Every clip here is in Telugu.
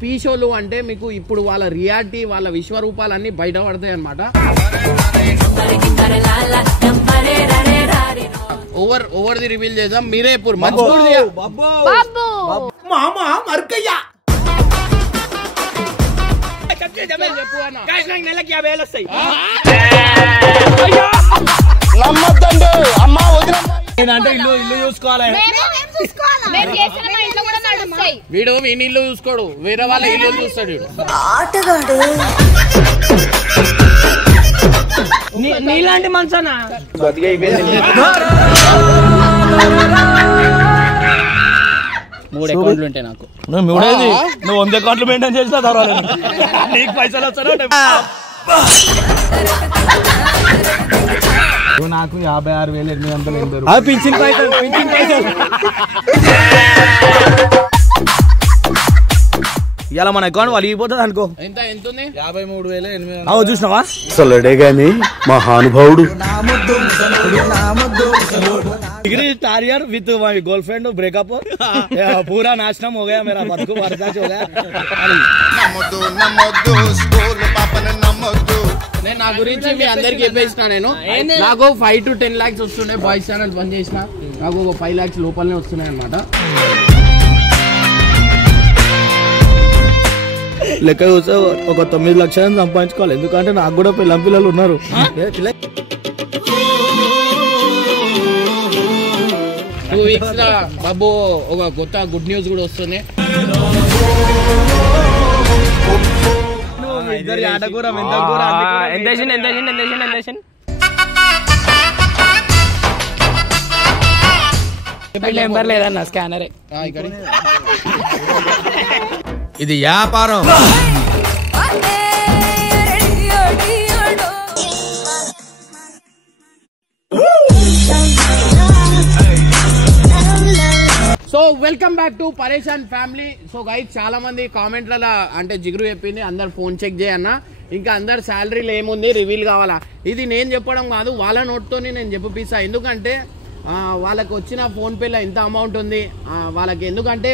పీషోలు అంటే మీకు ఇప్పుడు వాళ్ళ రియాలిటీ వాళ్ళ విశ్వరూపాలన్నీ బయటపడతాయి అన్నమాట. ఓవర్ ది రివీల్ చేద్దాం. మీరే ఇప్పుడు నెలకి 50,000 వస్తాయి. ఇల్లు చూసుకోవాలి. వీడు వీని ఇల్లు చూసుకోడు, వేరే వాళ్ళ ఇల్లు చూస్తాడు. నీలాంటి మనసనా మూడు అకౌంట్లు ఉంటాయి నాకు. నువ్వు 100 అకౌంట్లు మెయింటైన్ చేసినా తర్వాత నీకు పైసలు వస్తారా? నాకు 56,880 పింఛన్ పైసలు. ఇలా మన అకౌంట్ వాళ్ళు ఇవ్వబోతుంది అనుకో. ఎంత ఉంది? 53,800. చూసినావా అసలుడే గాని మహానుభావుడు. डिग्री टारियर विथ माय गर्लफ्रेंड ब्रेकअप पूरा नाशनम हो गया मेरा बदकू बर्दाश्त हो गया. నేను నా గురించి మీ అందరికి చెప్పేసిన. నాకు 5 to 10 lakhs వస్తున్నాయి. బాయ్స్ ఛానల్ బంద్ చేసిన నాకు 5 lakhs లోపలనే వస్తున్నాయి అన్నమాట. లెక్క చూస్తే ఒక 9 లక్షలను సంపాదించుకోవాలి. ఎందుకంటే నాకు కూడా పిల్లలు ఉన్నారు. బాబు ఒక కొత్త గుడ్ న్యూస్ కూడా వస్తుంది. నెంబర్ లేదన్న స్కానరే. ఇది వ్యాపారం. సో వెల్కమ్ బ్యాక్ టు పరేషాన్ ఫ్యామిలీ. సో గైస్ చాలా మంది కామెంట్లలో అంటే జిగురు చెప్పింది అందరు ఫోన్ చెక్ చేయన్నా, ఇంకా అందరు శాలరీలు ఏముంది రివీల్ కావాలా. ఇది నేను చెప్పడం కాదు, వాళ్ళ నోట్తోని నేను చెప్పిస్తా. ఎందుకంటే వాళ్ళకి వచ్చిన ఫోన్పేలో ఎంత అమౌంట్ ఉంది వాళ్ళకి. ఎందుకంటే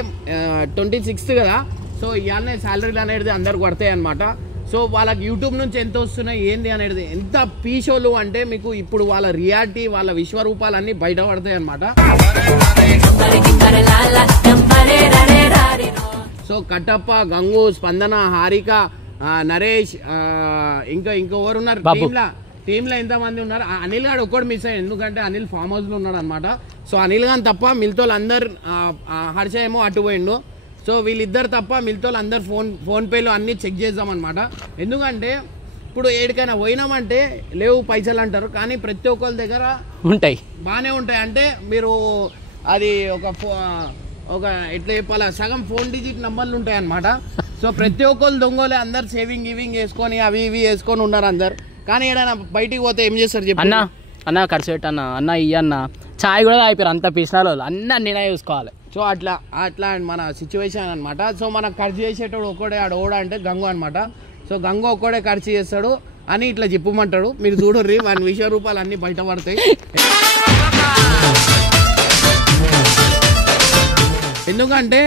26th కదా, సో ఇవాళనే శాలరీలు అనేది అందరు కొడతాయి అనమాట. సో వాళ్ళకి యూట్యూబ్ నుంచి ఎంత వస్తున్నాయి ఏంది అనేది, ఎంత పీషోలు అంటే మీకు ఇప్పుడు వాళ్ళ రియాలిటీ వాళ్ళ విశ్వరూపాలన్నీ బయటపడతాయి అనమాట. సో కట్టప్ప, గంగు, స్పందన, హారిక, నరేష్, ఇంకా ఎవరు ఉన్నారు టీంలో ఎంతమంది ఉన్నారు. అనిల్ గారు ఒక్కడు మిస్ అయ్యాడు, ఎందుకంటే అనిల్ ఫామ్ హౌస్ లో ఉన్నాడు అనమాట. సో అనిల్ గారు తప్ప మిగతా అందరు, హర్ష ఏమో అటు పోయిండు. సో వీళ్ళిద్దరు తప్ప మిగతా అందరు ఫోన్పేలో అన్ని చెక్ చేద్దాం అనమాట. ఎందుకంటే ఇప్పుడు ఏడికైనా పోయినామంటే లేవు పైసలు అంటారు, కానీ ప్రతి ఒక్కరి దగ్గర ఉంటాయి, బాగానే ఉంటాయి. అంటే మీరు అది ఒక ఎట్లా చెప్పాలా, సగం ఫోన్ డిజిట్ నంబర్లు ఉంటాయి అనమాట. సో ప్రతి ఒక్కరు దొంగలే, అందరు సేవింగ్ గివింగ్ వేసుకొని అవి ఇవి వేసుకొని ఉన్నారు అందరు. కానీ ఏదైనా బయటికి పోతే ఏం చేస్తారు చెప్పు అన్న ఖర్చు పెట్టన్న అన్న ఇయ్యన్న చాయ్ కూడా అయిపోయారు అంత పిసినాలు అన్నీ నేనే చూసుకోవాలి. సో అట్లా మన సిచ్యువేషన్ అనమాట. సో మనకు ఖర్చు చేసేటోడు ఒక్కడే ఓడా అంటే గంగు అనమాట. సో గంగు ఒక్కడే ఖర్చు చేస్తాడు అని ఇట్లా చెప్పమంటాడు. మీరు చూడర్రి, 1,000 రూపాయలు అన్నీ బయటపడతాయి. ఎందుకంటే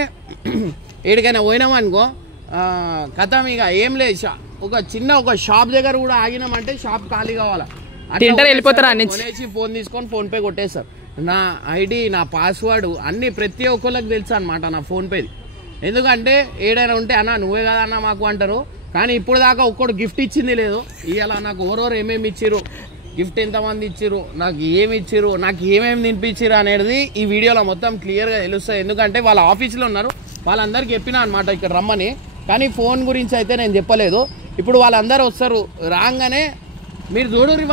ఏడికైనా పోయినామనుకో కథం ఇక ఏం లేదు. ఒక షాప్ దగ్గర కూడా ఆగినామంటే షాప్ ఖాళీ కావాలా, కొనేసి ఫోన్ తీసుకొని ఫోన్పే కొట్టేస్తారు. నా ఐడి, నా పాస్వర్డ్ అన్నీ ప్రతి ఒక్కళ్ళకి తెలుసు అనమాట నా ఫోన్పేది. ఎందుకంటే ఏడైనా ఉంటే అన్న నువ్వే కదా అన్న మాకు అంటారు. కానీ ఇప్పుడు దాకా ఒక్కడు గిఫ్ట్ ఇచ్చింది లేదు. ఇవాళ నాకు ఎవరెవరు ఏమేమి ఇచ్చిర్రు, గిఫ్ట్ ఎంతమంది ఇచ్చిర్రు, నాకు ఏమి ఇచ్చిర్రు, నాకు ఏమేమి తినిపించిర్రు అనేది ఈ వీడియోలో మొత్తం క్లియర్గా తెలుస్తుంది. ఎందుకంటే వాళ్ళ ఆఫీస్లో ఉన్నారు, వాళ్ళందరికీ చెప్పినా అనమాట ఇక్కడ రమ్మని. కానీ ఫోన్ గురించి అయితే నేను చెప్పలేదు. ఇప్పుడు వాళ్ళందరూ వస్తారు, రాగానే మీరు చూడరు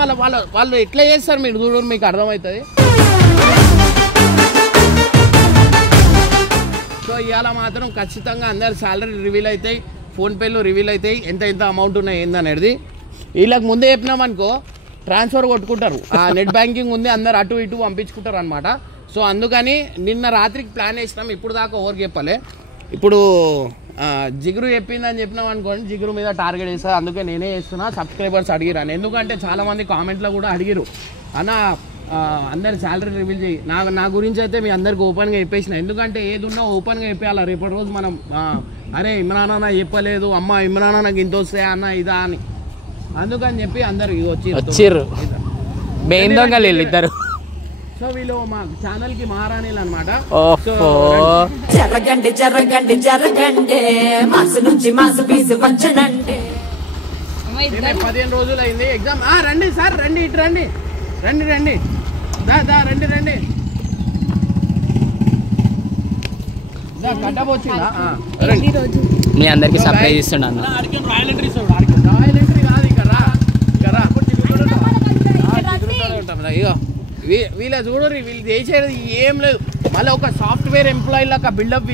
వాళ్ళు ఎట్లా చేస్తారు మీరు చూడరు, మీకు అర్థమవుతుంది. సో ఇవాళ మాత్రం ఖచ్చితంగా అందరు శాలరీ రివీల్ అవుతాయి, ఫోన్పేలో రివీల్ అవుతాయి, ఎంత అమౌంట్ ఉన్నాయి ఏందనేది. వీళ్ళకి ముందే చెప్పినామనుకో ట్రాన్స్ఫర్ కొట్టుకుంటారు, నెట్ బ్యాంకింగ్ ఉంది, అందరు అటు ఇటు పంపించుకుంటారు అనమాట. సో అందుకని నిన్న రాత్రికి ప్లాన్ వేసినాం, ఇప్పుడు దాకా ఎవరికి చెప్పలే. ఇప్పుడు జిగురు చెప్పిందని చెప్పినాం అనుకోండి, జిగురు మీద టార్గెట్ చేస్తారు. అందుకే నేనే చేస్తున్నా. సబ్స్క్రైబర్స్ అడిగిరాను, ఎందుకంటే చాలామంది కామెంట్లో కూడా అడిగిరు అన్న అందరు శాలరీ రివీల్ చేయి. నా గురించి అయితే మీ అందరికి ఓపెన్గా చెప్పేసిన. ఎందుకంటే ఏది ఉన్నా ఓపెన్గా చెప్పేయాలి. రేపటి రోజు మనం అరే ఇమ్రాన్ అన్న చెప్పలేదు, అమ్మ ఇమ్రాన్ అన్నకి ఇంత వస్తాయా అన్న ఇదా అని. అందుకని చెప్పి అందరు వచ్చిర్రు మెయిన్ దొంగలు ఇద్దరు. సో వీళ్ళు మా ఛానల్ కి మహారాణీలు అనమాట. జరగండి జరగండి జరగండి మాసు నుంచి మాసు పీసు వచ్చనండి. 15 రోజులు అయింది ఎగ్జామ్. రండి సార్, రండి, ఇటు రండి, రండి రండి, దా రండి రండి. కట్టబోచ్చిందా? మీ అందరికి సర్ప్రైజ్ ఇస్తుండ అన్న. రాయల్ ఎంట్రీ కాదు, ఇక్కడ రా, ఇక్కడ రా. ఇగో వీళ్ళ చూడరు, వీళ్ళు చేసేది ఏం లేదు. మళ్ళీ ఒక సాఫ్ట్వేర్ ఎంప్లాయీ లాగా బిల్డప్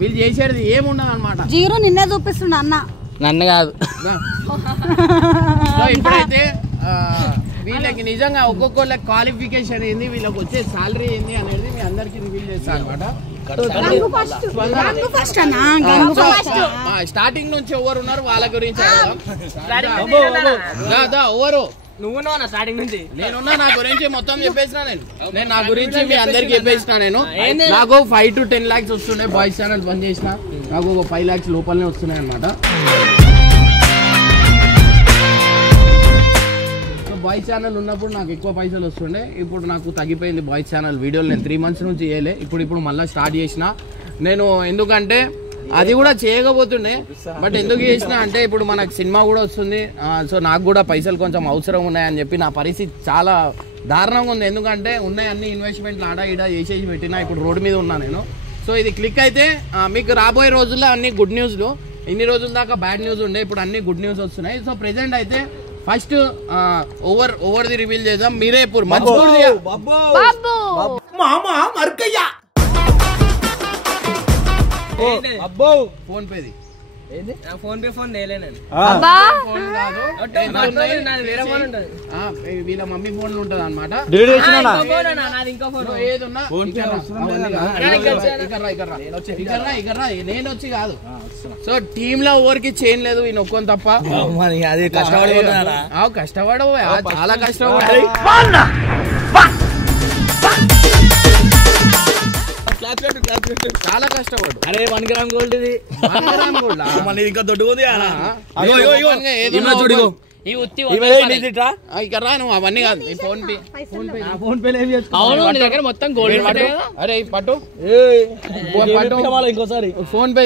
వీళ్ళు చేసేది ఏముండదు అనమాట. జీరో నిన్నే చూపిస్తుండ అన్న, నన్ను కాదు. సో ఇప్పుడైతే వీళ్ళకి నిజంగా ఒక్కొక్కళ్ళ క్వాలిఫికేషన్ ఏంది, వీళ్ళకి వచ్చే సాలరీ ఏంది అనేది మీ అందరికి రివీల్ చేస్తాను అనమాట. స్టార్టింగ్ నుంచి ఎవరు ఉన్నారు వాళ్ళ గురించి ఎవరు నేనున్నా, నా గురించి మొత్తం చెప్పేసిన. నేను నా గురించి మీ అందరికి చెప్పేసిన. నాకు 5 to 10 lakhs వస్తుండే. బాయ్స్ ఛానల్ బంద్ చేసిన, నాకు ఒక 5 lakhs లోపలనే వస్తున్నాయి అనమాట. బాయ్స్ ఛానల్ ఉన్నప్పుడు నాకు ఎక్కువ పైసలు వస్తుండే. ఇప్పుడు నాకు తగ్గిపోయింది బాయ్స్ ఛానల్ వీడియోలు. నేను 3 months నుంచి చేయలే, ఇప్పుడు మళ్ళీ స్టార్ట్ చేసిన నేను. ఎందుకంటే అది కూడా చేయకపోతుండే, బట్ ఎందుకు చేసిన అంటే ఇప్పుడు మనకు సినిమా కూడా వస్తుంది. సో నాకు కూడా పైసలు కొంచెం అవసరం ఉన్నాయని చెప్పి నా పరిస్థితి చాలా దారుణంగా ఉంది. ఎందుకంటే ఉన్నాయి అన్ని ఇన్వెస్ట్మెంట్లు ఆడ ఈడ చేసేసి పెట్టినా, ఇప్పుడు రోడ్డు మీద ఉన్నా నేను. సో ఇది క్లిక్ అయితే మీకు రాబోయే రోజుల్లో అన్ని గుడ్ న్యూస్లు. ఇన్ని రోజుల దాకా బ్యాడ్ న్యూస్ ఉండే, ఇప్పుడు అన్ని గుడ్ న్యూస్ వస్తున్నాయి. సో ప్రెసెంట్ అయితే ఫస్ట్ ఓవర్ ది రివీల్ చేద్దాం. మీరేపూర్ ఫోన్ పేది వీళ్ళ మమ్మీ ఫోన్ ఉంటది అనమాట. నేను వచ్చి కాదు. సో టీమ్ లో ఎవరికి చేయన్ లేదు, ఈయన ఒక్కొని తప్ప. కష్టపడ చాలా కష్టపడాలి, చాలా కష్టపడు. అరే 1 gram గోల్డ్ ఇది, 1 gram గోల్డ్ మళ్ళీ ఇంకా దొడ్డుకుంది. నువ్వు అవన్నీ కాదు, ఫోన్ పే దగ్గర మొత్తం గోల్డ్. అరే పట్టు ఇంకోసారి ఫోన్ పే,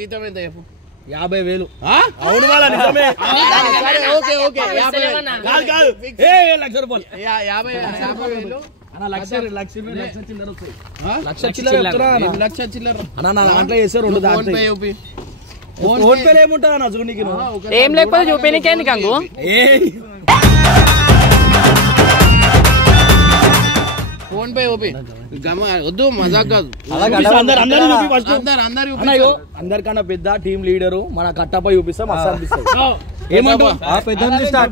జీతం ఎంత చెప్పు? 50,000. అవును వాళ్ళ నిజమే. ఓకే ఓకే, 50,000 లక్ష చిల్లర దాంట్లో చేస్తారు. ఫోన్ పే ఏముంటా నా చూనికి ఏం లేకపోతే చూపించకేంది కంగు. ఫోన్ పే ఓపి వద్దు, మజాక్ కాదు. అందరికన్నా పెద్ద టీం లీడరు మన కట్టపై చూపిస్తా, మస్తు అనిపిస్తా. ఏమంటా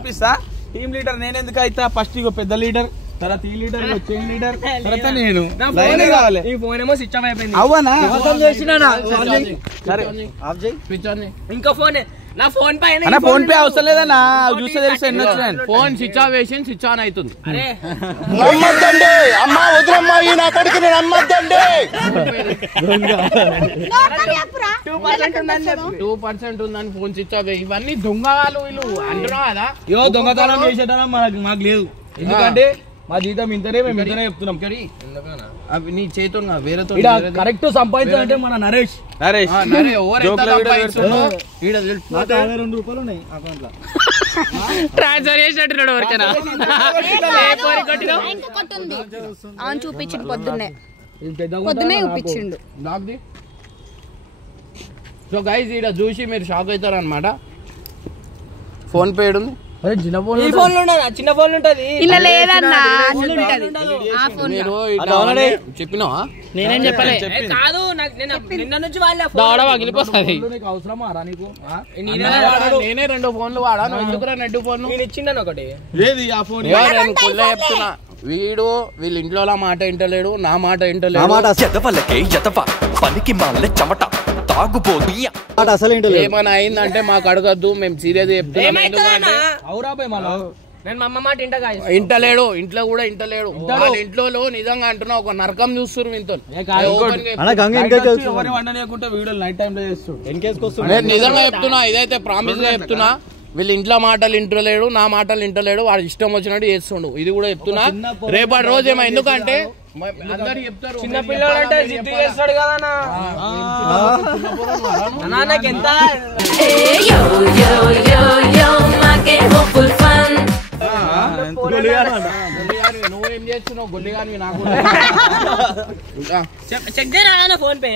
టీం లీడర్ నేను ఎందుకు అయితే? ఫస్ట్ ఇగో పెద్ద లీడర్, తర్వాత ఈ లీడర్, చైన్ లీడర్, తర్వాత నేను. ఈ ఫోన్ ఏమో స్విచ్ ఆఫ్ అయిపోయింది. అవునా ఇంకో ఫోన్ నా ఫోన్ పై ఫోన్ పే అవసరం లేదన్నా, చూస్తే తెలిసి ఎన్ని వచ్చినాయి. ఫోన్ స్విచ్ ఆఫ్ వేసి స్విచ్ ఆన్ అవుతుంది. అమ్మా వదిలమ్మా, ఈ నా కొడుకు నేను అమ్మద్దండి. 2% ఉందని ఫోన్ స్విచ్ ఆఫ్. ఇవన్నీ దొంగలు వీళ్ళు అంటున్నావు కదా. దొంగతనం చేసేటం మాకు లేదు, ఎందుకంటే మా జీతం ఇంతనే, మేము ఇంతనే చెప్తున్నాం. అవి నీ చేతో వేరేతో కరెక్ట్ సంపాదించాలంటే మన నరేష్ ₹200 ఉన్నాయి అకౌంట్ లో. ట్రాన్స్ఫర్ చేసినట్టున్నాడు ఎవరికైనా. అవును చూపించిండు, పొద్దున్నే చూపించిండు. సో గైస్ ఈడ చూసి మీరు షాక్ అవుతారు అనమాట. ఫోన్ పే ఉంది, చిన్న ఫోన్ చిన్న ఫోన్ ఉంటది. ఇలా లేదన్నా, చెప్పినావా? నేనేం చెప్పలే. కాదు నిన్న నుంచి వాళ్ళ పగిలిపోతుంది. అవసరమా రా నీకు? నేనే 2 ఫోన్లు వాడా, నువ్వు ఎందుకురా 2 ఫోన్లు? నేను ఇచ్చిండను ఒకటి. లేదు ఆ ఫోన్ చెప్తున్నా. వీళ్ళ ఇంట్లో మాట వింటలేడు, నా మాట వింటలేడు. ఏమైనా అయిందంటే మాకు అడగద్దు, మేము సీరియస్ చెప్తున్నాం. నేను మా అమ్మ మాట ఇంటగా ఇంటలేడు, ఇంట్లో కూడా ఇంటలేడు. వాళ్ళ ఇంట్లో నిజంగా అంటున్నా ఒక నరకం చూస్తారు వీంతో. నిజంగా చెప్తున్నా, ఇదైతే ప్రామిస్ గా చెప్తున్నా. వీళ్ళు ఇంట్లో మాటలు ఇంటలేడు, నా మాటలు ఇంటలేడు, వాడు ఇష్టం వచ్చినట్టు చేస్తుండు. ఇది కూడా చెప్తున్నా. రేపటి రోజు ఏమో ఎందుకంటే అందరు చెప్తారు చిన్న పిల్లలు అంటే జిద్దు చేస్తాడు కదా నాకెంత నువ్వేం చేస్తున్నావు గొల్లిగాని నాకు చెక్ చేయరా ఫోన్ పే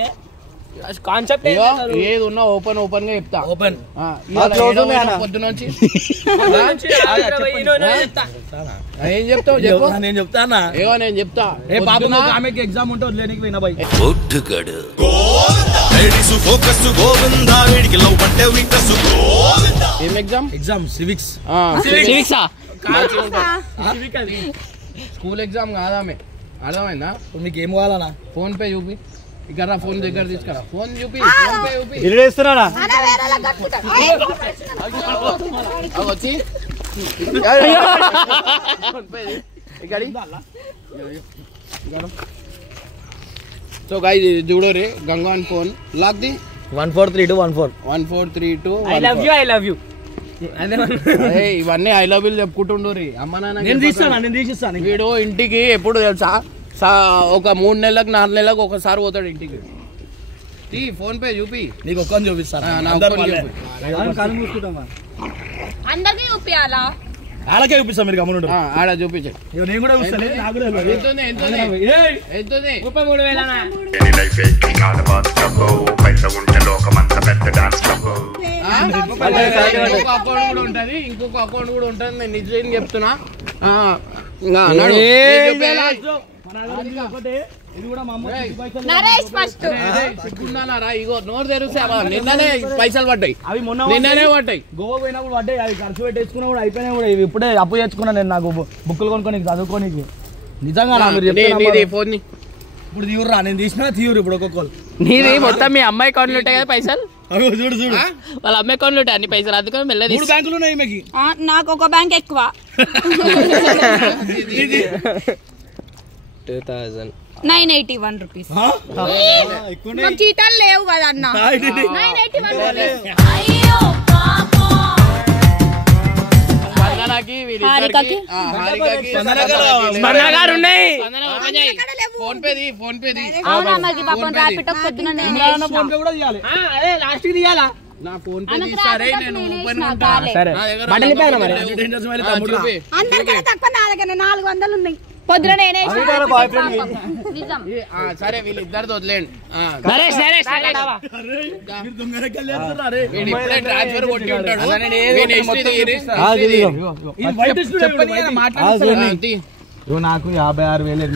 కాన్సెప్ట్ ఏది ఉన్నా ఓపెన్ ఓపెన్ గా చెప్తా. ఓపెన్ పొద్దునుంచి ఏం చెప్తావు చెప్పు. నేను చెప్తానా ఏవో నేను చెప్తా. ఆమెకి ఎగ్జామ్ ఉంటే వదిలేనికి పోయినా బై ఏం exam? Exam civics. School exam కాదామె, అర్థమైందా? మీకు ఏం కావాలన్నా? ఫోన్ పే చూపి. ఇక్కడ ఫోన్ దగ్గర తీసుకురా. ఫోన్ చూపి. వచ్చి సో గాయ్స్ చూడో రే గంగాన్ phone lock the 1432 I love you ఇవన్నీ ఐ లవ్ యూ చెప్పుకుంటుండు రే. అమ్మ నాన్న నేను తీసిస్తాను. వీడు ఇంటికి ఎప్పుడు తెలుసా ఒక 3 నెలలకు 4 నెలలకు ఒకసారి పోతాడు ఇంటికి. ఫోన్ పే చూపి. నీకు ఒక్కని చూపిస్తాను. అందరికీ చూపియాలా? ఆడకే చూపిస్తాను. మీరు గమనుండు. ఆడ చూపించండి. నేను కూడా చూస్తాను. నాకు కూడా ఎంతుంది? 33,000. అకౌంట్ కూడా ఉంటది, ఇంకొక అకౌంట్ కూడా ఉంటది. నేను నిజం చెప్తున్నా. ఇగో నోరు తెరిస్తే నిన్ననే పైసలు పడ్డాయి. అవి మొన్న నిన్ననే పడ్డాయి. గోవా పోయినప్పుడు పడ్డాయి. అవి ఖర్చు పెట్టేసుకున్నా కూడా అయిపోయినా కూడా ఇప్పుడే అప్పు తెచ్చుకున్నా నేను. నాకు బుక్కులు కొనుక్కోనికి చదువుకోనికి. నిజంగా ఫోన్ ఇప్పుడు తీవురా. నేను తీసినా తీవురు ఇప్పుడు ఒక్కొక్కరు. నీది మొత్తం మీ అమ్మాయి అకౌంట్లు ఉంటాయి కదా పైసలు. చూడు చూడు వాళ్ళ అమ్మాయి అకౌంట్లు ఉంటాయి అన్ని పైసలు. అందుకని మెల్లది 3 బ్యాంకులు ఉన్నాయి మీకు. నాకు ఒక బ్యాంక్ ఎక్కువ. 981 రూపీస్. మాకు చీటాలు లేవు కదా అన్న. 981 రూపీస్. ఫోన్ పేది. ఫోన్ పేది. అవునా మాకు పాపం ర్యాపిడో పొద్దున నేను ఫోన్ పే కూడా తీయాలి. అదే లాస్ట్ కి తీయాలా? నా ఫోన్ పే తీసారే నేను ఓపెన్ ఉంటా. సరే బట్టలు పైన మరి అందరికన్నా తక్కువ నా దగ్గర 400 ఉన్నాయి. పొద్దున నేనే నిజం. సరే వీళ్ళిద్దరితో వదిలేండి. ట్రాన్స్ఫర్ కొట్టి ఉంటాడు. నాకు 56,800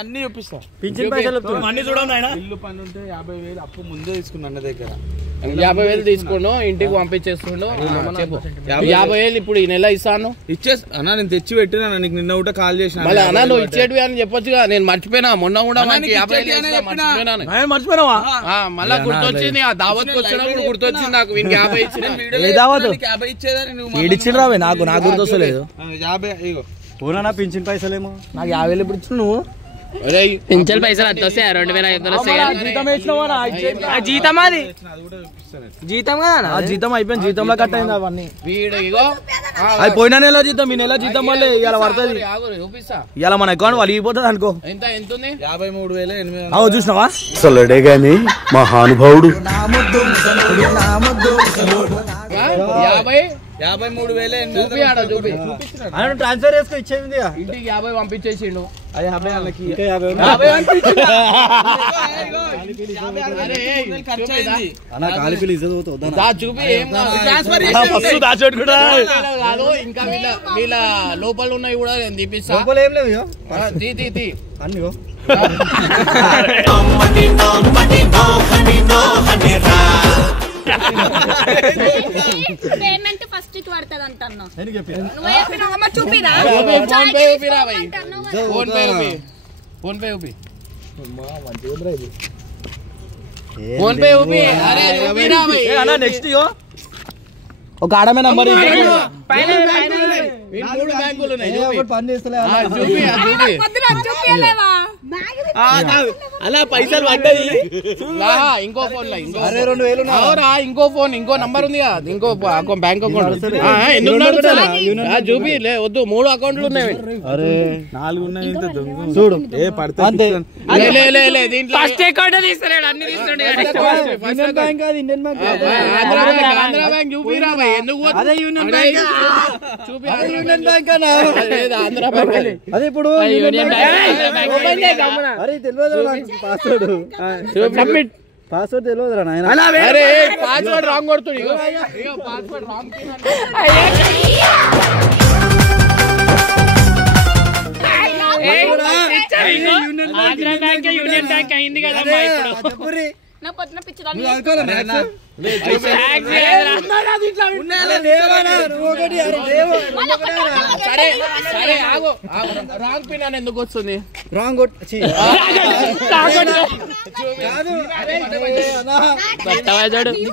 అన్ని చూపిస్తా. అన్ని చూడండి. ఇల్లు పని ఉంటే 50,000 అప్పు ముందే తీసుకున్నా అన్న దగ్గర. 50,000 తీసుకుండు, ఇంటికి పంపించేస్తుండు. చెప్పు 50,000 ఇప్పుడు ఈ నెల ఇస్తాను. అన్న నేను తెచ్చి పెట్టినా. నీకు నిన్న కూడా కాల్ చేసిన. మళ్ళీ అన్న నువ్వు ఇచ్చేటివి అని చెప్పొచ్చుగా. నేను మర్చిపోయినా. మొన్న కూడా మర్చిపోయినావా? మళ్ళా గుర్తొచ్చింది. ఆ దావత్ వచ్చినప్పుడు గుర్తొచ్చింది నాకు. వీనికి 50 ఇచ్చిన. 50 ఇచ్చేదావే నాకు గుర్తొస్తలేదు. 50 ఇగో పోనా పింఛన్ పైసలేమో. నాకు 50,000 ఇప్పుడు ఇచ్చిన నువ్వు. పింఛన్ పైసలు అంత వస్తాయి. 2,500 వస్తాయి. జీతం అది జీతం కదా. జీతం అయిపోయింది. జీతంలో కట్ అయింది అవన్నీ. వీడిగో అది పోయిన నెల జీతం, ఈ నెల జీతం వల్లే ఇవాళ పడుతుంది. ఇవాళ మన అకౌంట్ వలిగిపోతుంది అనుకో. ఎంత ఎంతుంది? 53,800. చూసినావా అసలుడే గాని మహానుభావుడు. 53,800 ట్రాన్స్ఫర్ చేసుకుని ఇచ్చేది. ఇంటికి 50 పంపించేసిండు. అది 50 వాళ్ళకి చూపి ఇంకా వీళ్ళ లోపల ఉన్నాయి కూడా నేను తీపిస్తా. పేమెంట్ ఫస్ట్ కి పడుతుంది అంటున్నా. ఫోన్ పే ఫోన్ పే ఊపి. అరే ఊపిరా భయ్. అన్న నెక్స్ట్ ఇగో ఒక ఆడమే నంబర్ మూడు బ్యాంకులు ఉన్నాయి చూపి. పని చేస్తలే చూపి చూపి. అలా పైసలు పడ్డాయి ఇంకో ఫోన్ లో ఇంకో 2000 అవురా ఇంకో ఫోన్ ఇంకో నంబర్ ఉంది కదా ఇంకో బ్యాంక్ అకౌంట్ ఎందుకు నడుస్తలే? చూపి లే వద్దు 3 అకౌంట్లు ఉన్నాయి. అరే 4 ఉన్నాయి ఇంత చూడు ఏ పడతా లే దీంట్లో ఫస్ట్ అకౌంట్ తీస్తాడు అన్ని తీస్తాడు. యూనియన్ బ్యాంక్ కాదు ఇండియన్ బ్యాంక్ ఆంధ్ర బ్యాంక్ చూపిరా భయ్. ఎందుకు అదే యూనియన్ బ్యాంక్ చూపి యూనియన్ బ్యాంక్ అన్న ఆంధ్ర బ్యాంక్. అదే ఇప్పుడు యూనియన్ బ్యాంక్ అరే తెలియదు పాస్వర్డ్ సబ్మిట్ పాస్వర్డ్ తెలియదురా నాయన అరే పాస్వర్డ్ రాంగ్ కొడుతుంది. ఇగో password wrong. Andhra bank union bank అయింది కదమ్మా ఇప్పుడు. చెప్పురి నాకు పొద్దున పిచ్చిదాన్ని సరే సరే ఆగు. రాంగ్ పిన్ అని ఎందుకు వస్తుంది? రాంగ్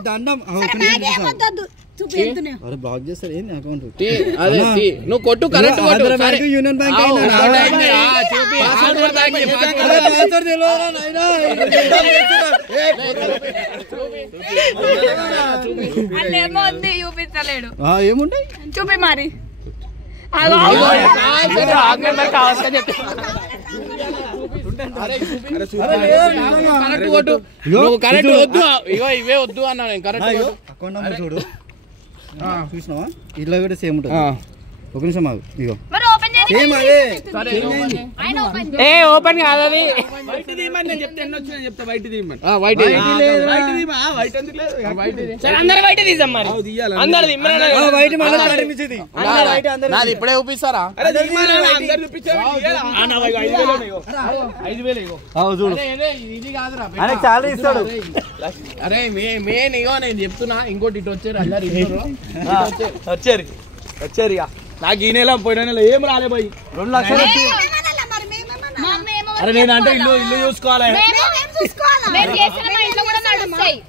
దండం అరే బ్లాక్ చేస్తారు ఏంది అకౌంట్ అదే నువ్వు కొట్టు కరెక్ట్ కొట్టు. బ్యాంక్ యూనియన్ బ్యాంక్ అల్లేమో ఉంది చూపించలేడు. ఏముంటాయి చూపి మరి కరెక్ట్ కొట్టు. నువ్వు కరెక్ట్ వద్దు. ఇగో ఇవే వద్దు అన్నా నేను. కరెక్ట్ అకౌంట్ నెంబర్ చూడు చూసినావా ఇట్లా కూడా సేమ్ ఉంటుంది. ఒక నిమిషం ఆగు ఇగో మరి ఓపెన్ చేసి సేమ్ అదే ఆయన ఓపెన్ ఏ ఓపెన్ కాదు అది. వైట్ అందరు బయట తీసాం మరి అందరిది వైట్ నాది ఇప్పుడే చూపిస్తారా? చూడు ఇది కాదురా. చాలా ఇస్తాడు. అరే మెయిన్ ఇగో నేను చెప్తున్నా. ఇంకోటి ఇటు వచ్చారు అందరు వచ్చారు ఇక నాకు ఈ నెల పోయిన నెల ఏం రాలే పోయి 2 లక్షలు వచ్చి అరే నేను అంటే ఇల్లు చూసుకోవాలి.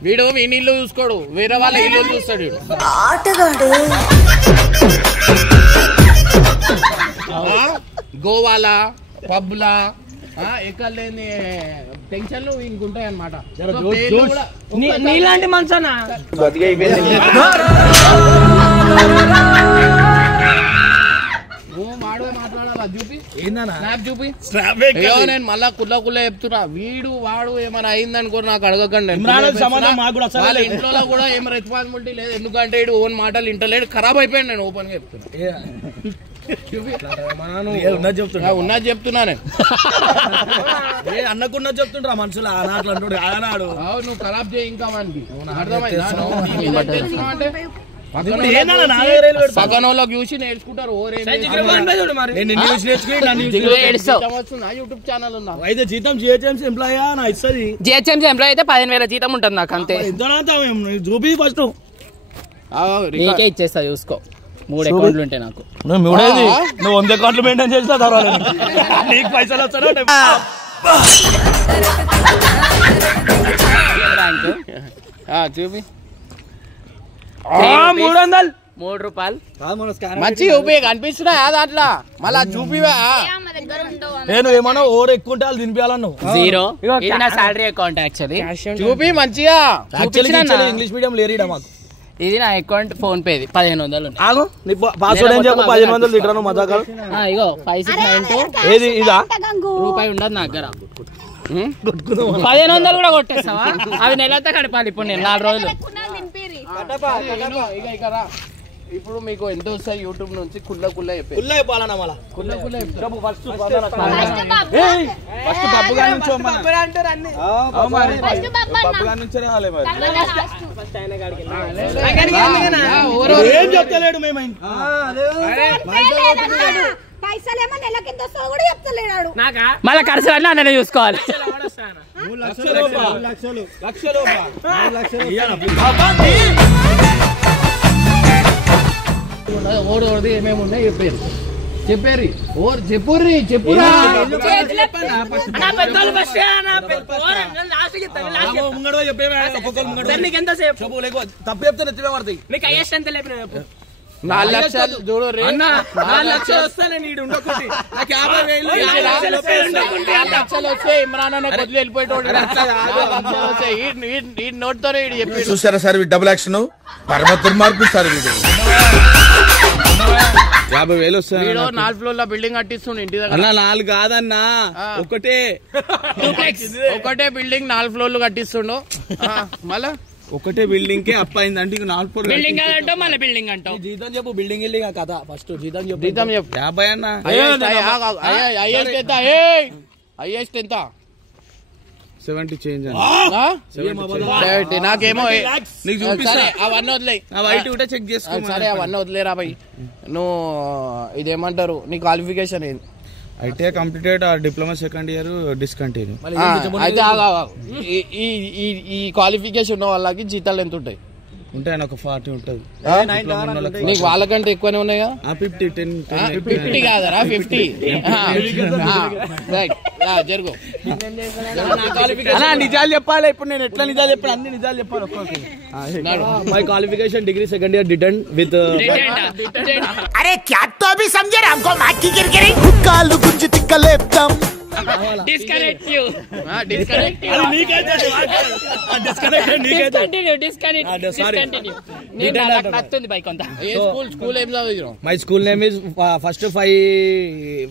వీడు వీని ఇల్లు చూసుకోడు వేరే వాళ్ళ ఇల్లు చూస్తాడు. వీడు గోవాలా పబ్లా ఎక్కడ లేని టెన్షన్లు ఇంకుంటాయి అన్నమాట. నీలాంటి మనసనా నువ్వు మాట్లాడాలా? చూపి ఏందన్నా స్నాప్ చూపి. నేను మళ్ళా కుల్ల చెప్తున్నా. వీడు వాడు ఏమైనా అయిందనుకో నాకు అడగకండి. వాళ్ళ ఇంట్లో కూడా ఏం రెస్పాన్సిబిలిటీ లేదు. ఎందుకంటే వీడు ఓన్ మాటలు ఇంటలేడు. ఖరాబ్ అయిపోయాడు. నేను ఓపెన్ గా చెప్తున్నా. ఉన్నది చెప్తున్నా నేను. అన్నకున్నది చెప్తుండ్రా మనుషులు ఆనాడు నువ్వు ఖరాబ్ చేయి ఇంకా వానికి. అర్థమైందా? అంటే సగం వాళ్ళకి చూసి నేర్చుకుంటారు. యూట్యూబ్ ఛానల్ ఉందా? అయితే జీతం జిహెచ్ఎంసీ ఎంప్లాయ్ ఇస్తుంది. జిహెచ్ఎంసీ ఎంప్లాయ్ అయితే 15,000 జీతం ఉంటుంది నాకు అంతే. చూపి ఫస్ట్ నీకే ఇచ్చేస్తా చూసుకో. 3 అకౌంట్లు ఉంటాయి నాకు. నువ్వు 100 అకౌంట్లు మెయింటైన్ చేస్తా తర్వాత నీకు పైసలు వస్తాను. చూపి 3 రూపాయలు మంచి ఉపయోగ కనిపిస్తున్నా దాంట్లో. మళ్ళా చూపివా నేను ఏమన్నా ఓవర్ ఎక్కువ ఉంటే వాళ్ళు తినిపించాలన్నావు. 0 ఇది నా సాలరీ అకౌంట్ యాక్చువల్లీ. చూపి మంచిగా. ఇంగ్లీష్ మీడియం లేరీడా మాకు. ఇది నా అకౌంట్ ఫోన్ పే 1500 ఉంది. ఆగు పాస్వర్డ్ ఏం చెప్పు. 1500 తింటాను మజాకాలు. ఇగో 5692 ఏది ఇదా రూపాయి ఉండదు నా దగ్గర. 1500 కూడా కొట్టేస్తావా? అవి నెలతో గడపాలి ఇప్పుడు నేను 4 రోజులు. ఇప్పుడు మీకు ఎంత వస్తాయి యూట్యూబ్ నుంచి? కుల్ల చెప్పాలన్నా మళ్ళా ఫస్ట్ బబ్బు గారి నుంచి ఏం చెప్తలేడు మేము. పైసలేమో నెల కింద కూడా చెప్తలేడు. మళ్ళీ ఖర్చు అన్నీ అన్ననే చూసుకోవాలి. 3 లక్షలు ఓడి ఏమేమి ఉన్నాయి చెప్పారు. చెప్పేరి ఓర్ చెప్పుర్రి చెప్పురా తప్పు చెప్తే నెత్తిలో పడతాయి. 4 లక్షలు చూడు రే 4 లక్షలు వస్తానే నీడు ఉండొకటి నాకు 50,000 లక్షలు వస్తే ఇమ్రాన్ అన్న కొద్దిగా వెళ్ళిపోయేటోడు ఈ నోట్తోనే చెప్పి చూసారా సార్ డబుల్ యాక్షన్ పరమ దుర్మార్గుడు సార్ వీడు. 50,000 వస్తాయి. 4 ఫ్లోర్ల బిల్డింగ్ కట్టిస్తుండు ఇంటి దగ్గర. అన్నా 4 కాదన్నా ఒకటే బిల్డింగ్ 4 ఫ్లోర్లు కట్టిస్తుండు. మళ్ళా ఒకటే బిల్డింగ్ కే అప్ అయింది అంటే 4 ఫ్లోర్ బిల్డింగ్ అంటావు మళ్ళీ బిల్డింగ్ అంటావు. జీతం చెప్పు బిల్డింగ్ వెళ్ళి కదా ఫస్ట్ జీతం చెప్పు. జీతం చెప్పు 50 అన్న. హైయెస్ట్ ఎంత హైయెస్ట్ ఎంత 70 చేంజ్ నాకేమో నీకు చూపిస్తా. అవన్నీ వదిలేయి వైట్ కూడా చెక్ చేసుకో. సరే అవన్నీ వదిలేరా భయ్. నువ్వు ఇదేమంటారు నీ క్వాలిఫికేషన్ ఏంది? ITI completed diploma second year discontinue. అయితే ఈ క్వాలిఫికేషన్ ఉన్న వాళ్ళకి జీతాలు ఎంత ఉంటాయి? ఉంటాయి ఒక 40 ఉంటుంది. నీకు వాళ్ళకంటే ఎక్కువనే ఉన్నాయి కదా. 50 కాదరా 50 జరుగు. నిజాలు చెప్పాలి ఇప్పుడు. నేను ఎట్లా నిజాలు చెప్పాను అన్ని నిజాలు చెప్పాలి. My qualification degree second year detente with అరే క్యా తో అభి సమझे हमको माकी गिरगिरी కాలు గుంజి తిక్కలేపుతాం disconnect my school name is first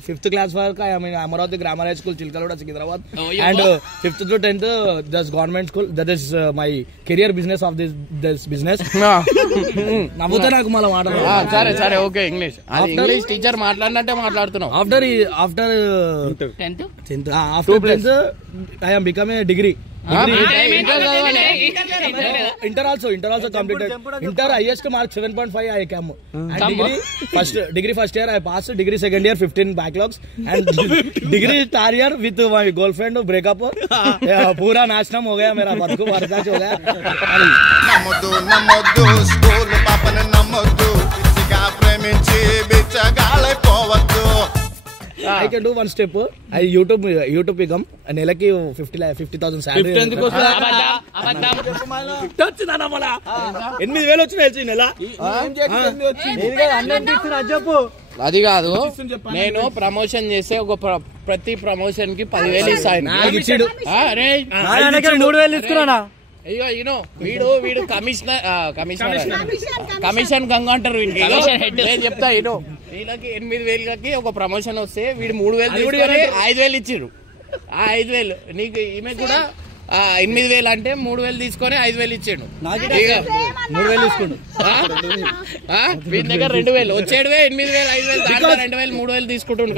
5th class వరకు I mean Amaravati grammar high school Chilkalguda Secunderabad and 5th to 10th this government school. That is my career business of this business. నవ్వుతా నాకు మళ్ళీ మాట్లాడు. సరే సరే ఓకే. ఇంగ్లీష్ టీచర్ మాట్లాడినట్టే మాట్లాడుతున్నావు. After 10th I am becoming a degree. Inter also completed. Inter highest mark 7.5 I came. And degree first year I passed. Degree second year 15 backlogs. And degree third year with my girlfriend breakup. पूरा नाशनम हो गया मेरा. बदकू बर्दाश्त हो गया. నమ్మొద్దు స్కూల్ పాపను నమ్మొద్దు పిచ్చిగా ప్రేమించి బిచ్చగాళ్ళై పోవద్దు. I can do one step. I YouTube become నెలకి 50,000 salary. 8,000 వచ్చినాయి నెల. అది కాదు, నేను ప్రమోషన్ చేస్తే ఒక ప్రతి ప్రమోషన్ కి 10,000 ఇస్తాను. 3,000 తీసుకున్నా. అయ్యో వీడు కమిషన్ గంగ అంటారు వీడికి. నేను చెప్తా వీళ్ళకి 8,000కి ఒక ప్రమోషన్ వస్తే వీడు 3,000 తీసుకొని 5,000 ఇచ్చిరు. ఆ 5,000 నీకు ఈమె కూడా 8,000 అంటే 3,000 తీసుకొని 5,000 ఇచ్చాడు. 3,000 తీసుకుంటు వీడి దగ్గర 2,000 వచ్చేడువే 8,000 5,000 దాంట్లో 2,000 3,000 తీసుకుంటుండు.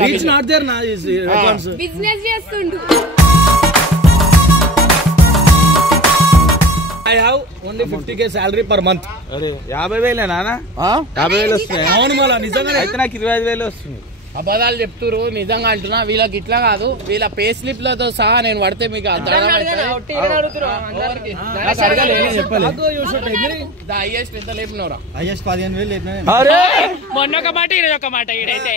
బిజినెస్ చేస్తుండు. I have only 50k salary per month. అరే 50,000 నానా? 50,000 వస్తాయి. అవును మళ్ళా నిజంగా అయితే నాకు 25,000 వస్తుంది. అబద్ధాలు చెప్తురు, నిజంగా అంటున్నా. వీళ్ళకి ఇట్లా కాదు, వీళ్ళ పే స్లిప్ లతో సహా నేను పడితే మీకు హైయెస్ట్ ఎంత లేపినవరా? హైయెస్ట్ 15,000 లేపినా. మొన్న ఒక మాట ఈరోజు ఒక మాట ఈడైతే.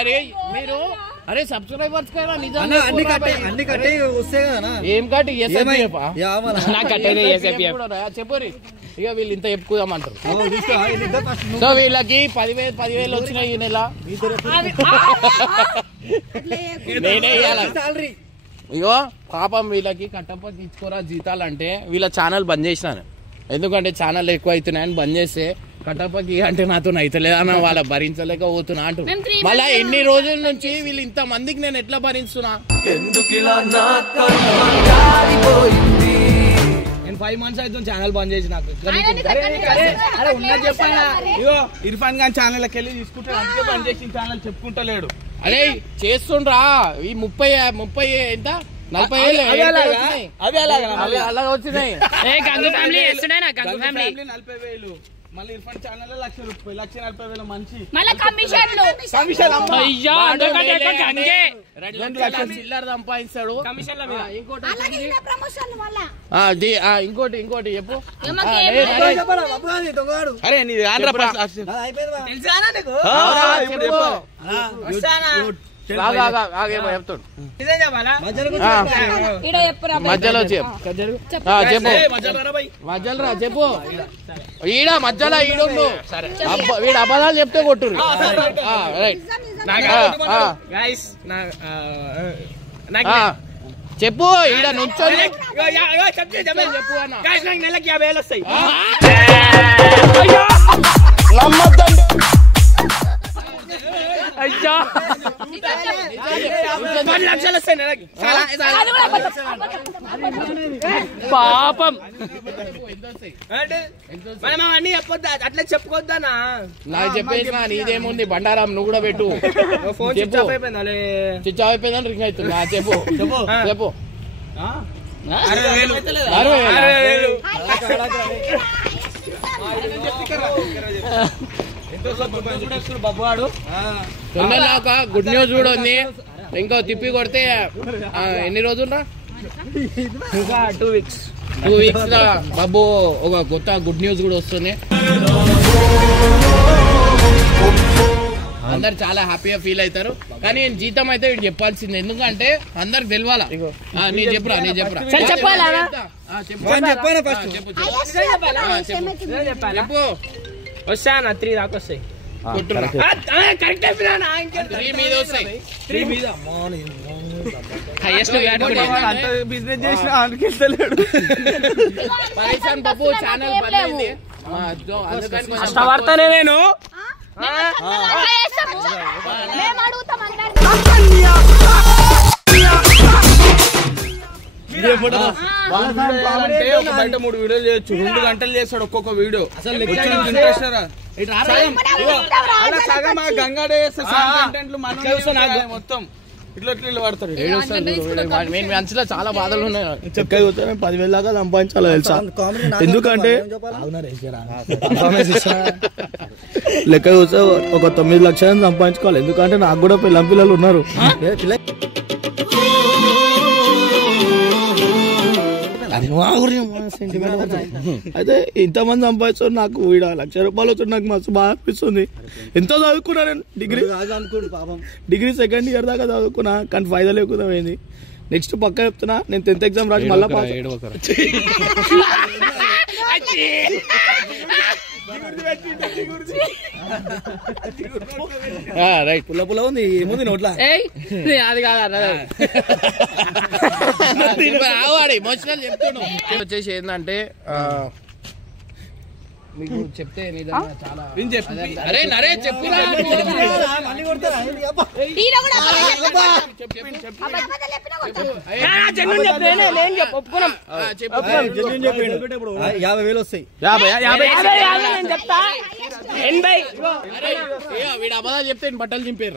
అరే మీరు సబ్స్క్రైబర్స్ కదా నిజంగా ఏం కట్టి చెప్పరి. ఇక వీళ్ళు ఇంత చెప్పుకుందామంటారు. సో వీళ్ళకి 10,000 వచ్చినాయి ఈ నెల. నేనే ఇవ్వాలి. ఇగో పాపం వీళ్ళకి కట్టప్పకి ఇచ్చుకోరా జీతాలంటే వీళ్ళ ఛానల్ బంద్ చేసినాను. ఎందుకంటే ఛానల్ ఎక్కువ అవుతున్నాయని బంద్ చేస్తే కట్టప్పకి అంటే నాతో అయితలేదన్న వాళ్ళ భరించలేక పోతున్నా అంటూ. మళ్ళా ఎన్ని రోజుల నుంచి వీళ్ళు ఇంత మందికి నేను ఎట్లా భరిస్తున్నా? నేను 5 months అవుతుంది ఛానల్ బంద్ చేసి. నాకు ఉన్నది చెప్పాను. ఇగో ఇర్ఫాన్ ఖాన్ ఛానల్కి వెళ్ళి తీసుకుంటాడు, అందుకే బంద్ చేసి ఛానల్ చెప్పుకుంటలేడు. అరే చేస్తుండ్రా ఈ 30 ఎంత 40,000 అలాగే వచ్చినాయి. 40,000 మళ్ళీ ఇర్ఫాన్ ఛానల్ 1,40,000 మంచి చిల్లర సంపాదిస్తాడు. ఇంకోటి చెప్పు. అరే చెప్తాడు మధ్యలో చెప్పు మధ్యలో రా చెప్పు ఈడ మధ్యలో ఈడుండు వీడు అబద్ధాలు చెప్తే కొట్టురు రైట్ చెప్పు ఈడ నుంచో చెప్పు అన్న నెలకి 50,000 వస్తాయి. అయ్యా 10 లక్షలు వస్తాయి నెలకి. పాపం మనం అవన్నీ చెప్పొద్దా, అట్లా చెప్పుకోవద్దానా? నాకు చెప్పేసిన నీదేముంది బండారాం నువ్వు కూడా పెట్టు ఫోన్ స్విచ్ ఆఫ్ అయిపోయింది. స్విచ్ ఆఫ్ అయిపోయిందని రింగ్ అవుతుంది చెప్పు చెప్పు 60,000 బాబువాడు. తొందరలో గుడ్ న్యూస్ కూడా ఉంది. ఇంకో తిప్పి కొడితే ఎన్ని రోజులు 2 weeks 2 weeks లా బాబు ఒక కొత్త గుడ్ న్యూస్ కూడా వస్తుంది. అందరు చాలా హ్యాపీగా ఫీల్ అవుతారు. కానీ నేను జీతం అయితే వీడు చెప్పాల్సింది, ఎందుకంటే అందరికి తెలవాలా. నేను చెప్పురా చెప్పు వస్తానా 3 దాకా వస్తాయి. బిజినెస్ చేసిన బాబు ఛానల్ పర్లేదు కష్టపడతానే నేను. బయట 3 వీడియోలు చేయొచ్చు, 2 గంటలు చేస్తాడు ఒక్కొక్క వీడియో. మొత్తం ఇట్లా పడతారు. మనసులో చాలా బాధలు ఉన్నాయి. 10,000 దాకా సంపాదించాలి తెలుసా? ఎందుకంటే లెక్క చూస్తే ఒక 9 లక్షలు సంపాదించుకోవాలి. ఎందుకంటే నాకు కూడా పిల్లలు ఉన్నారు. అయితే ఇంతమంది సంపాదించారు, నాకు 1,00,000 రూపాయలు వచ్చి నాకు మస్తు బాగా అనిపిస్తుంది. ఎంతో చదువుకున్నా నేను, డిగ్రీ సెకండ్ ఇయర్ దాకా చదువుకున్నా, కానీ ఫైదా లేకుండా పోయింది. నెక్స్ట్ పక్క చెప్తున్నా, నేను 10th ఎగ్జామ్ రాసి మళ్ళా రైట్ పుల్ల ఉంది ఏముంది నోట్లా. అది కాదు ఎమోషనల్ చెప్తాడు. వచ్చేసి ఏంటంటే మీకు చెప్తే నిజంగా చాలా అరే నరే చెప్పు వస్తాయి. వీడు అబద్ధాలు చెప్తే బట్టలు చింపారు.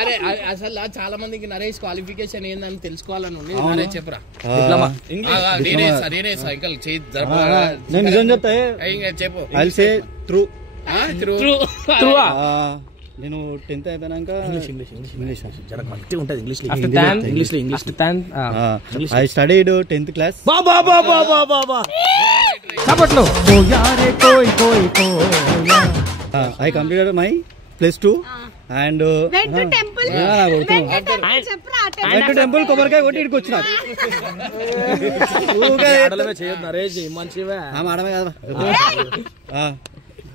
అరే అసలు చాలా మందికి నరేష్ క్వాలిఫికేషన్ ఏందని తెలుసుకోవాలని ఉంది. నరేష్ చెప్పరా. చెప్పు. నేను 10th అయిపోయినాక I studied 10th class. I completed my +2 and temple కొబ్బరికాయ కొట్టి ఇక్కడికి వచ్చిన.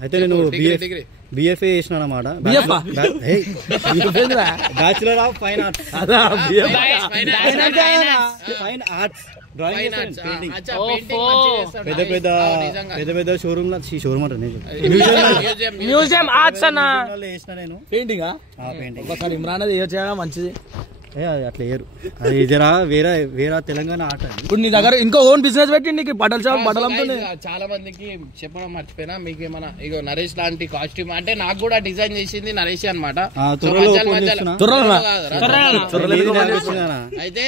అయితే నేను BFA చేసిన అన్నమాట. Bachelor of fine arts drawing పెద్ద పెద్ద షోరూమ్ షోరూమ్ అంటే మ్యూజియం ఆర్ట్స్ అన్న చేసిన నేను. పెయింటింగ్ ఒకసారి ఇమ్రాన్ అది చేయడం మంచిది. అట్లా వేరు, అది వేరే తెలంగాణ ఆట. ఇప్పుడు నీ దగ్గర ఇంకో ఓన్ బిజినెస్ పెట్టి నీకు బట్టలు చాలా మందికి చెప్పడం మర్చిపోయినా. మీకు ఏమన్నా ఇగో నరేష్ లాంటి కాస్ట్యూమ్ అంటే నాకు కూడా డిజైన్ చేసింది నరేష్ అనమాట. అయితే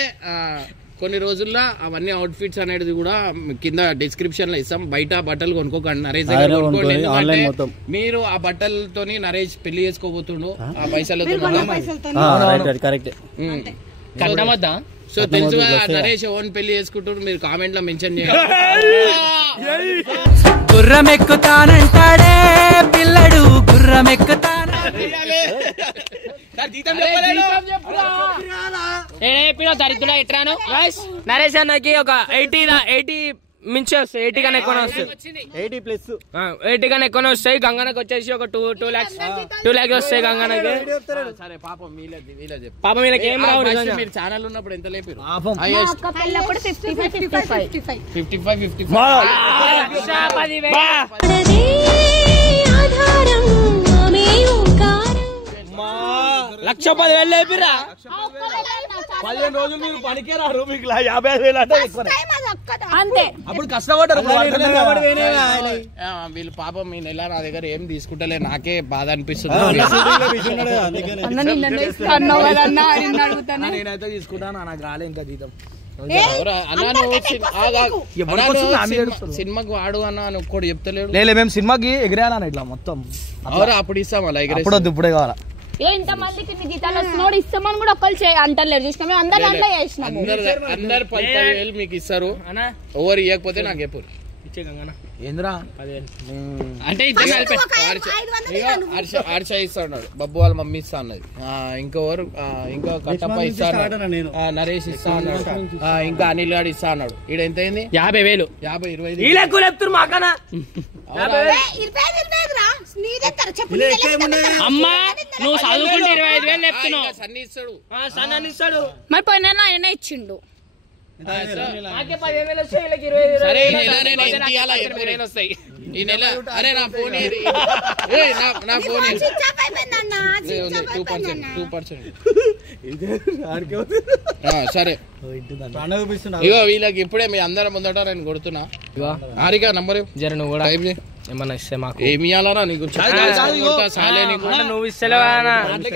కొన్ని రోజుల్లో అవన్నీ అవుట్ ఫిట్స్ అనేది కూడా కింద డిస్క్రిప్షన్ లో ఇస్తాం. బయట బట్టలు కొనుక్కోకండి, నరేష్ దగ్గర కొనుక్కోండి. ఎందుకంటే మీరు ఆ బట్టలతోని నరేష్ పెళ్లి చేసుకోబోతుండు ఆ పైసలతో. సో తెలుసు నరేష్ ఓన్ పెళ్లి చేసుకుంటారు, మీరు కామెంట్ లో మెన్షన్ చేయాలి. గుర్రం ఎక్కుతానంటాడే పిల్లడు, గుర్రం ఎక్కుతాను. దరిద్రుడా ఎట్రాను నరేష్ అన్నకి ఒక 80 మించి వస్తాయి, 80 కన్నా ఎక్కువ వస్తాయి, 80 కన్నా ఎక్కువ వస్తాయి. గంగనకి వచ్చేసి ఒక 2 lakhs వస్తాయి గంగనకి. పాపం వీళ్ళకి ఏం రావు. మీరు ఛానల్ ఉన్నప్పుడు ఎంత లేపారు? 1,10,000 లేపిరా. 15 రోజులు మీరు పనికే రారు, మీకు 50,000 అంటే అంతే. అప్పుడు కష్టపడ్డారు. వీళ్ళు పాపం ఈ నెల నా దగ్గర ఏం తీసుకుంటలే, నాకే బాధ అనిపిస్తుంది. నేనైతే తీసుకుంటాను, నాకు రాలే ఇంకా జీతం. సినిమాకి వాడు అన్న అని ఒక్కడు చెప్తలేడు. లేదు మేము సినిమాకి ఎగిరేయాలన్న ఇట్లా మొత్తం. అప్పుడు ఇస్తాం అలా ఇప్పుడు వద్దు, ఇప్పుడే కావాలా. ఇంతమందికి జీతాలు వస్తున్నాడు ఇస్తామని కూడా ఒక్కరు అంటలేరు. చూసినా మేము అందరూ అట్లా చేసినాము. అందరు 10,000 మీకు ఇస్తారు, ఎవరు ఇవ్వకపోతే నాకు ఎప్పుడు ఏంద్రా అంటే హర్ష ఇస్తా ఉన్నాడు, బబ్బు వాళ్ళ మమ్మీ ఇస్తా అన్నది, ఇంకెవరు ఇంకో కట్టప్ప ఇస్తా అన్నాడు, నరేష్ ఇస్తా అన్నాడు, ఇంకా అనిల్ గారు ఇస్తా అన్నాడు. ఈడ ఎంత అయింది? 50,000. 50-25 చెప్తారు మాకనా. అమ్మా నువ్వు చదువుకుంటే 25,000 చెప్తున్నావు. సన్ని ఇస్తాడు, సన్నీ ఇస్తాడు. మరి పోయిన ఆయన ఇచ్చిండు. సరే ఈ నెల నేను ఎంత ఇయ్యాలా ఎప్పుడు వస్తాయి ఈ నెల? అరే నా ఫోన్ నా ఫోన్ 2%. సరే ఇగో వీళ్ళకి ఇప్పుడే మీ అందరం ముందట నేను కొడుతున్నా. హారిక నంబర్ జర నువ్వు కూడా ఏమన్నా ఇస్తే మాకు ఏమి ఇయ్యాలరా నీకు? నువ్వు ఇస్తలేవా?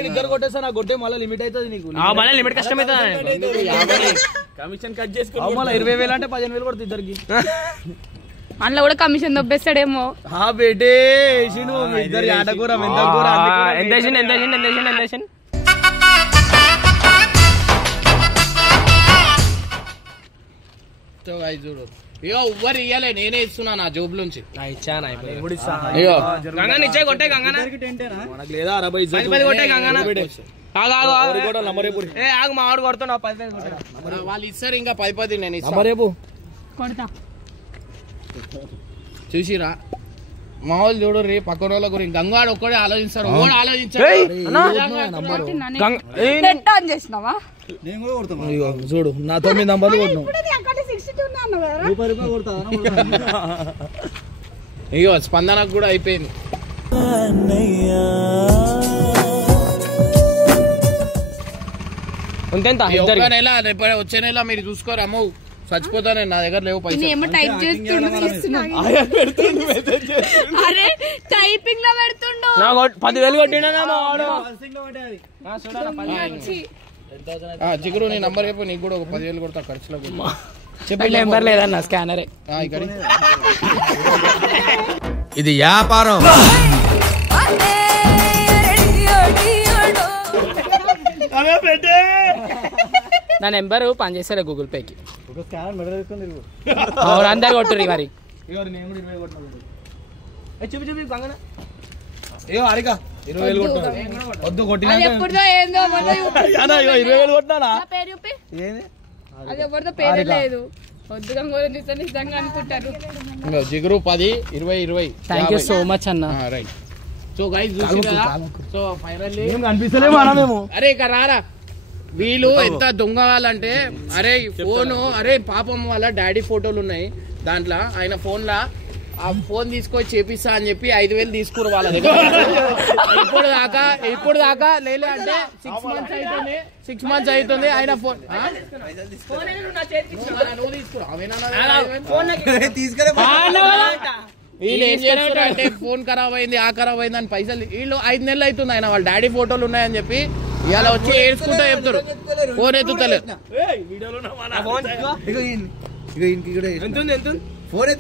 ఇద్దరు కొట్టేస్తా, నా కొట్టే మళ్ళీ లిమిట్ అవుతుంది నీకు. మళ్ళీ లిమిట్ కష్టమవుతుంది. కమిషన్ కట్ చేసుకో, మళ్ళీ 20,000 అంటే 15,000 పడుతుంది ఇద్దరికి. అందులో కూడా కమిషన్ దొబ్బేస్తాడేమో. బేటే ఇద్దరు ఆటకూర మెంతకూర ఎంత చూడు. ఇగో ఎవ్వరు ఇయ్యాలే, నేనే ఇస్తున్నా నా జోబ్ నుంచి. ఇచ్చాను కొట్టే గంగనా లేదా 60 కొట్టే గంగనా. మా వాడు కొడుతున్నా వాళ్ళు ఇస్తారు ఇంకా 10 నేను ఇస్తాను. చూసిరా మామూలు చూడు రే పక్కన వాళ్ళ గురించి. గంగాడు ఒక్కడే ఆలోచిస్తారు, చూడు నా 9 నంబర్లు కొట్టినావు. ఇగో స్పందనకు కూడా అయిపోయింది. నెల వచ్చే నెల మీరు చూసుకోరు అమ్మ, చచ్చిపోతానే నా దగ్గర లేవు పైసలు. టైపింగ్ లో పెడుతుండు. 10,000 కొట్టిండా. చిగురు నీ నంబర్ చెప్పు, నీకు కూడా ఒక 10,000 కొడతా ఖర్చులో. చెప్పి నెంబర్ లేదన్న స్కానరే. ఇది వ్యాపారం. నా నెంబర్ పనిచేస్తారా గూగుల్ పేకి? అందరు కొట్టుర్రి మరి. హరిక 20,000 కొట్టినా వద్దు, కొట్టినా 20,000 కొట్టినా జిగురు 10-20-20. థ్యాంక్ యూ సో మచ్ అన్న. రైట్. సో గైస్ చూసిరా, సో ఫైనల్లీ కనిపిస్తలేమా మేము? అరే ఇక రారా, వీళ్ళు ఎంత దొంగ వాళ్ళంటే, అరే ఫోను, అరే పాపం వాళ్ళ డాడీ ఫోటోలు ఉన్నాయి దాంట్లో, ఆయన ఫోన్ లా ఆ ఫోన్ తీసుకొని చేపిస్తా అని చెప్పి 5,000 తీసుకురు వాళ్ళ దగ్గర. ఇప్పుడు దాకా లేలే అంటే 6 months అవుతుంది ఆయన ఫోన్. నువ్వు తీసుకురా వీళ్ళు ఏం చేస్తారు అంటే, ఫోన్ ఖరాబ్ అయింది ఆ ఖరాబ్ అయింది అని పైసలు. వీళ్ళు 5 నెలలు అవుతుంది ఆయన వాళ్ళ డాడీ ఫోటోలు ఉన్నాయని చెప్పి ఇవాళ వచ్చి ఏడ్చుకుంటా చెప్తారు, ఫోన్ ఎత్తుతలేదు.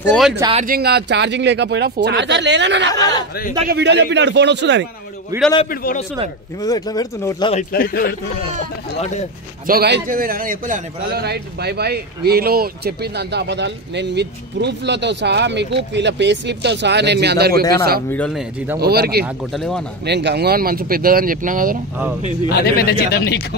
ఫోన్ ఛార్జింగ్ లేకపోయినా ఫోన్ ఇందాక వీడియో చెప్పినాడు ఫోన్ వస్తుందని వీడియోలో చెప్పిన ఫోన్ వస్తుందని ఎట్లా పెడుతున్నావు ఇట్లా so guys right by by. వీళ్ళు చెప్పింది అంతా అబద్ధాలు. నేను విత్ ప్రూఫ్ లతో సహా మీకు వీళ్ళ పే స్లిప్ తో సహా నేను మీ అందరికి ఎవరికి నేను గంగవాన్ మంచి పెద్దదని చెప్పినా కదా. అదే పెద్ద జీతం నీకు.